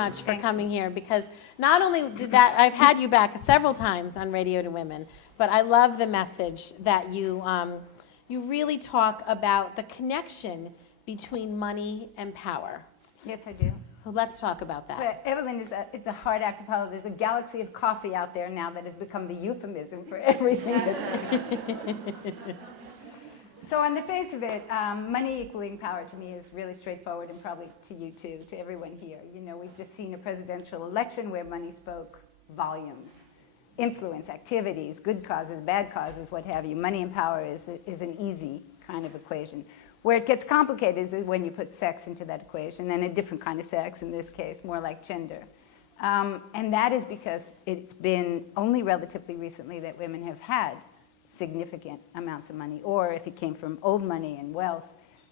much for coming here, because not only did that, I've had you back several times on Radio to Women, but I love the message that you really talk about the connection between money and power. Yes, I do. So let's talk about that. But Evelyn, it's a hard act to follow. There's a galaxy of coffee out there now that has become the euphemism for everything that's going on. So on the face of it, money equaling power to me is really straightforward, and probably to you too, to everyone here. You know, we've just seen a presidential election where money spoke volumes. Influence, activities, good causes, bad causes, what have you. Money and power is an easy kind of equation. Where it gets complicated is when you put sex into that equation, and a different kind of sex in this case, more like gender. And that is because it's been only relatively recently that women have had significant amounts of money, or if it came from old money and wealth,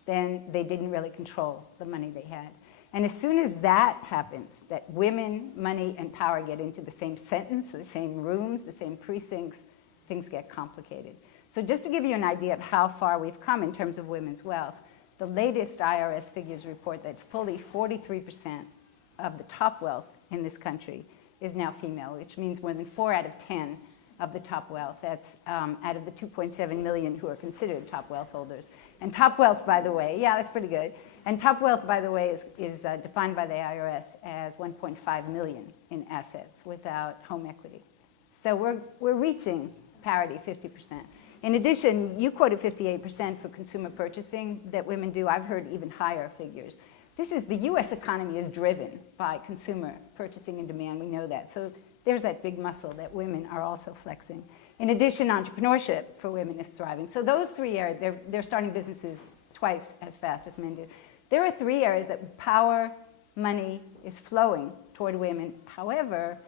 then they didn't really control the money they had. And as soon as that happens, that women, money, and power get into the same sentence, the same rooms, the same precincts, things get complicated. So just to give you an idea of how far we've come in terms of women's wealth, the latest IRS figures report that fully 43% of the top wealth in this country is now female, which means more than 4 out of 10 of the top wealth. That's out of the 2.7 million who are considered top wealth holders. And top wealth, by the way, yeah, that's pretty good. And top wealth, by the way, is defined by the IRS as 1.5 million in assets without home equity. So we're reaching parity, 50%. In addition, you quoted 58% for consumer purchasing that women do. I've heard even higher figures. The U.S. economy is driven by consumer purchasing and demand. We know that. So there's that big muscle that women are also flexing. In addition, entrepreneurship for women is thriving. So those 3 areas, they're starting businesses twice as fast as men do. There are 3 areas that power, money is flowing toward women. However,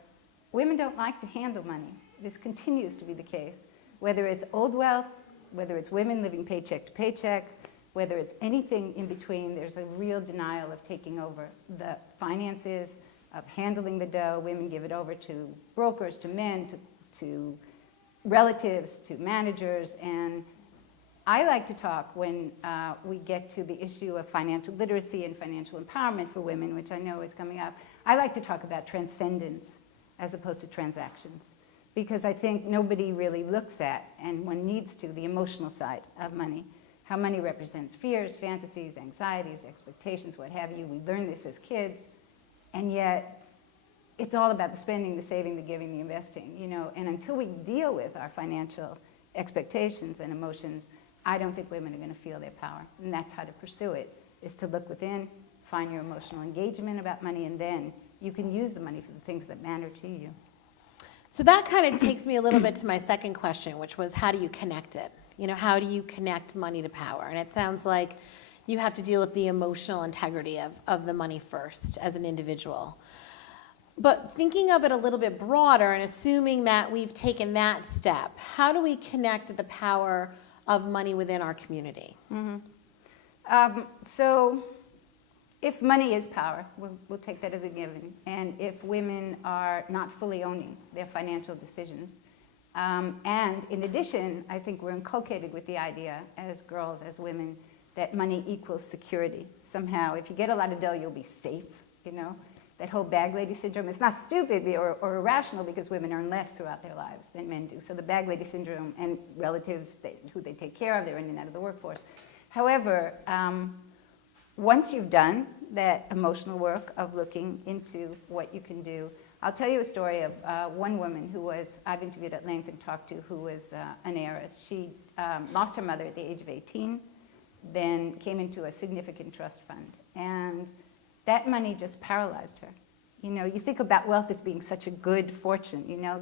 women don't like to handle money. This continues to be the case. Whether it's old wealth, whether it's women living paycheck to paycheck, whether it's anything in between, there's a real denial of taking over the finances, of handling the dough. Women give it over to brokers, to men, to relatives, to managers. And I like to talk when we get to the issue of financial literacy and financial empowerment for women, which I know is coming up. I like to talk about transcendence as opposed to transactions, because I think nobody really looks at, and one needs to, the emotional side of money. How money represents fears, fantasies, anxieties, expectations, what have you. We learn this as kids, and yet it's all about the spending, the saving, the giving, the investing, you know. And until we deal with our financial expectations and emotions, I don't think women are going to feel their power. And that's how to pursue it, is to look within, find your emotional engagement about money, and then you can use the money for the things that matter to you. So that kind of takes me a little bit to my second question, which was, how do you connect it? You know, how do you connect money to power? And it sounds like you have to deal with the emotional integrity of the money first as an individual. But thinking of it a little bit broader and assuming that we've taken that step, how do we connect the power of money within our community? Mm-hmm. So if money is power, we'll take that as a given. And if women are not fully owning their financial decisions, and in addition, I think we're inculcated with the idea as girls, as women, that money equals security. Somehow, if you get a lot of dough, you'll be safe, you know? That whole bag lady syndrome is not stupid or irrational, because women earn less throughout their lives than men do. So the bag lady syndrome, and relatives who they take care of, they're in and out of the workforce. However, once you've done that emotional work of looking into what you can do, I'll tell you a story of one woman who I've interviewed at length and talked to, who was an heiress. She lost her mother at the age of 18, then came into a significant trust fund. And that money just paralyzed her. You know, you think about wealth as being such a good fortune, you know,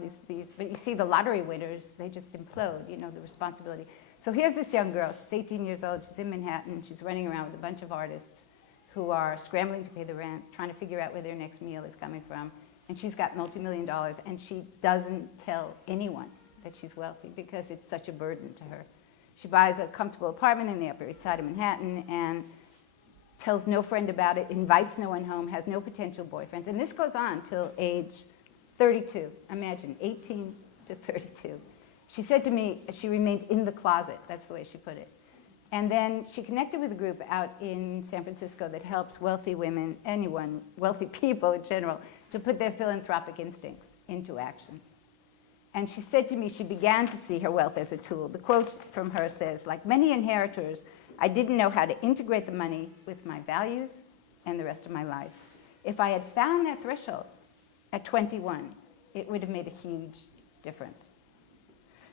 but you see the lottery winners, they just implode, you know, the responsibility. So here's this young girl, she's 18 years old, she's in Manhattan, she's running around with a bunch of artists who are scrambling to pay the rent, trying to figure out where their next meal is coming from. And she's got multi-million dollars, and she doesn't tell anyone that she's wealthy because it's such a burden to her. She buys a comfortable apartment in the Upper East Side of Manhattan and tells no friend about it, invites no one home, has no potential boyfriends. And this goes on till age 32. Imagine, 18 to 32. She said to me, she remained in the closet. That's the way she put it. And then she connected with a group out in San Francisco that helps wealthy women, anyone, wealthy people in general, to put their philanthropic instincts into action. And she said to me she began to see her wealth as a tool. The quote from her says, "Like many inheritors, I didn't know how to integrate the money with my values and the rest of my life. If I had found that threshold at 21, it would have made a huge difference."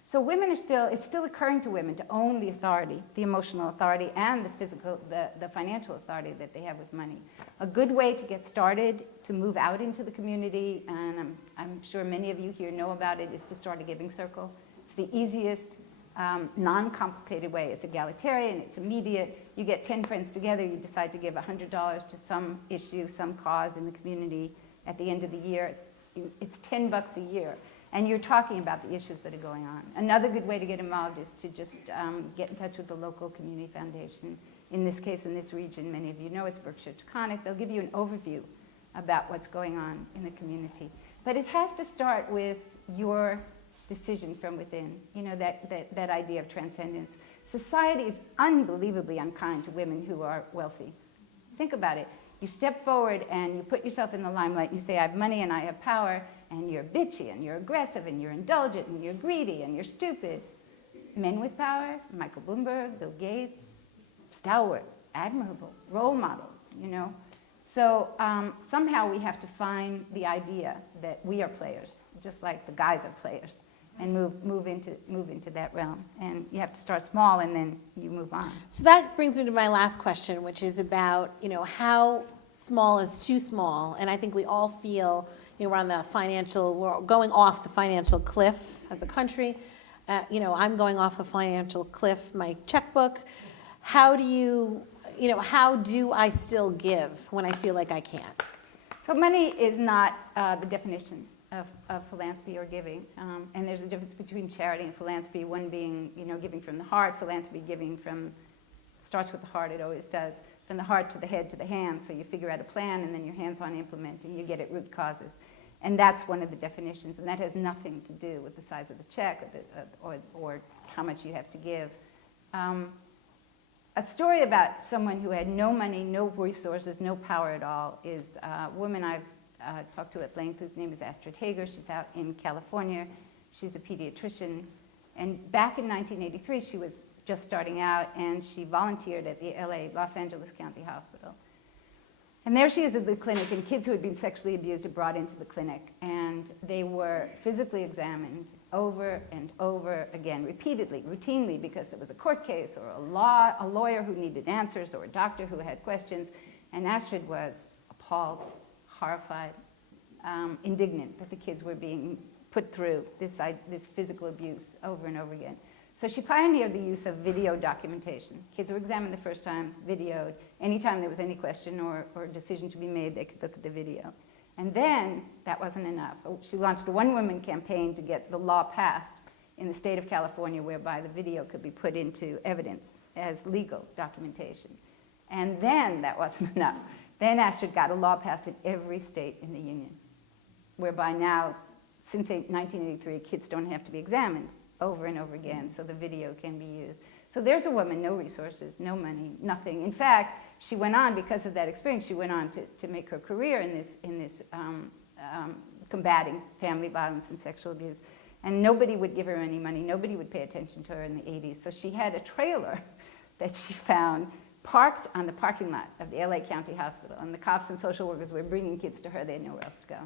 So women are it's still occurring to women to own the authority, the emotional authority and the physical, the financial authority that they have with money. A good way to get started, to move out into the community, and I'm sure many of you here know about it, is to start a giving circle. It's the easiest, non-complicated way. It's egalitarian, it's immediate. You get 10 friends together, you decide to give $100 to some issue, some cause in the community. At the end of the year, it's $10 a year. And you're talking about the issues that are going on. Another good way to get involved is to just get in touch with the local community foundation. In this case, in this region, many of you know it's Berkshire Taconic. They'll give you an overview about what's going on in the community. But it has to start with your decision from within, you know, that idea of transcendence. Society is unbelievably unkind to women who are wealthy. Think about it. You step forward and you put yourself in the limelight. You say, I have money and I have power, and you're bitchy and you're aggressive and you're indulgent and you're greedy and you're stupid. Men with power, Michael Bloomberg, Bill Gates, stalwart, admirable, role models, you know. So somehow we have to find the idea that we are players, just like the guys are players, and move into that realm. And you have to start small and then you move on. So that brings me to my last question, which is about, you know, how small is too small? And I think we all feel, you know, we're going off the financial cliff as a country. You know, I'm going off a financial cliff, my checkbook. How do I still give when I feel like I can't? So money is not the definition of philanthropy or giving. And there's a difference between charity and philanthropy, one being, you know, giving from the heart, philanthropy giving from, starts with the heart, it always does, from the heart to the head to the hands. So you figure out a plan and then you're hands-on implementing, you get at root causes. And that's one of the definitions, and that has nothing to do with the size of the check or how much you have to give. A story about someone who had no money, no resources, no power at all is a woman I've talked to at length whose name is Astrid Hager. She's out in California. She's a pediatrician. And back in 1983, she was just starting out, and she volunteered at the Los Angeles County Hospital. And there she is at the clinic, and kids who had been sexually abused are brought into the clinic, and they were physically examined over and over again, repeatedly, routinely, because there was a court case or a lawyer who needed answers or a doctor who had questions. And Astrid was appalled, horrified, indignant that the kids were being put through this physical abuse over and over again. So she pioneered the use of video documentation. Kids were examined the first time, videoed. Anytime there was any question or decision to be made, they could look at the video. And then that wasn't enough. She launched a one-woman campaign to get the law passed in the state of California whereby the video could be put into evidence as legal documentation. And then that wasn't enough. Then Astrid got a law passed in every state in the union, whereby now, since 1983, kids don't have to be examined over and over again, so the video can be used. So there's a woman, no resources, no money, nothing. In fact, she went on, because of that experience, she went on to make her career in this combating family violence and sexual abuse. And nobody would give her any money, nobody would pay attention to her in the 80s. So she had a trailer that she found parked on the parking lot of the LA County Hospital, and the cops and social workers were bringing kids to her, they had nowhere else to go.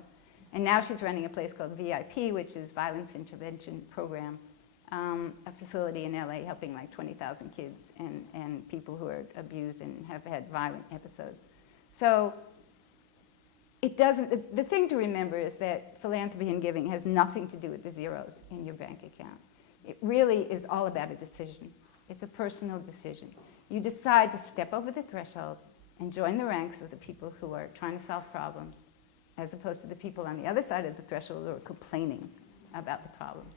And now she's running a place called VIP, which is Violence Intervention Program, a facility in LA helping like 20,000 kids and people who are abused and have had violent episodes. So it doesn't, the thing to remember is that philanthropy and giving has nothing to do with the zeros in your bank account. It really is all about a decision. It's a personal decision. You decide to step over the threshold and join the ranks of the people who are trying to solve problems, as opposed to the people on the other side of the threshold who are complaining about the problems.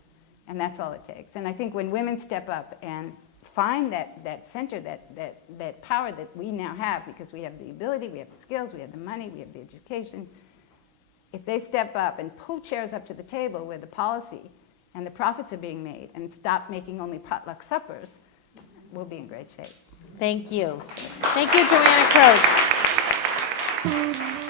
And that's all it takes. And I think when women step up and find that center, that power that we now have, because we have the ability, we have the skills, we have the money, we have the education, if they step up and pull chairs up to the table where the policy and the profits are being made and stop making only potluck suppers, we'll be in great shape. Thank you. Thank you, Joanna Krotz.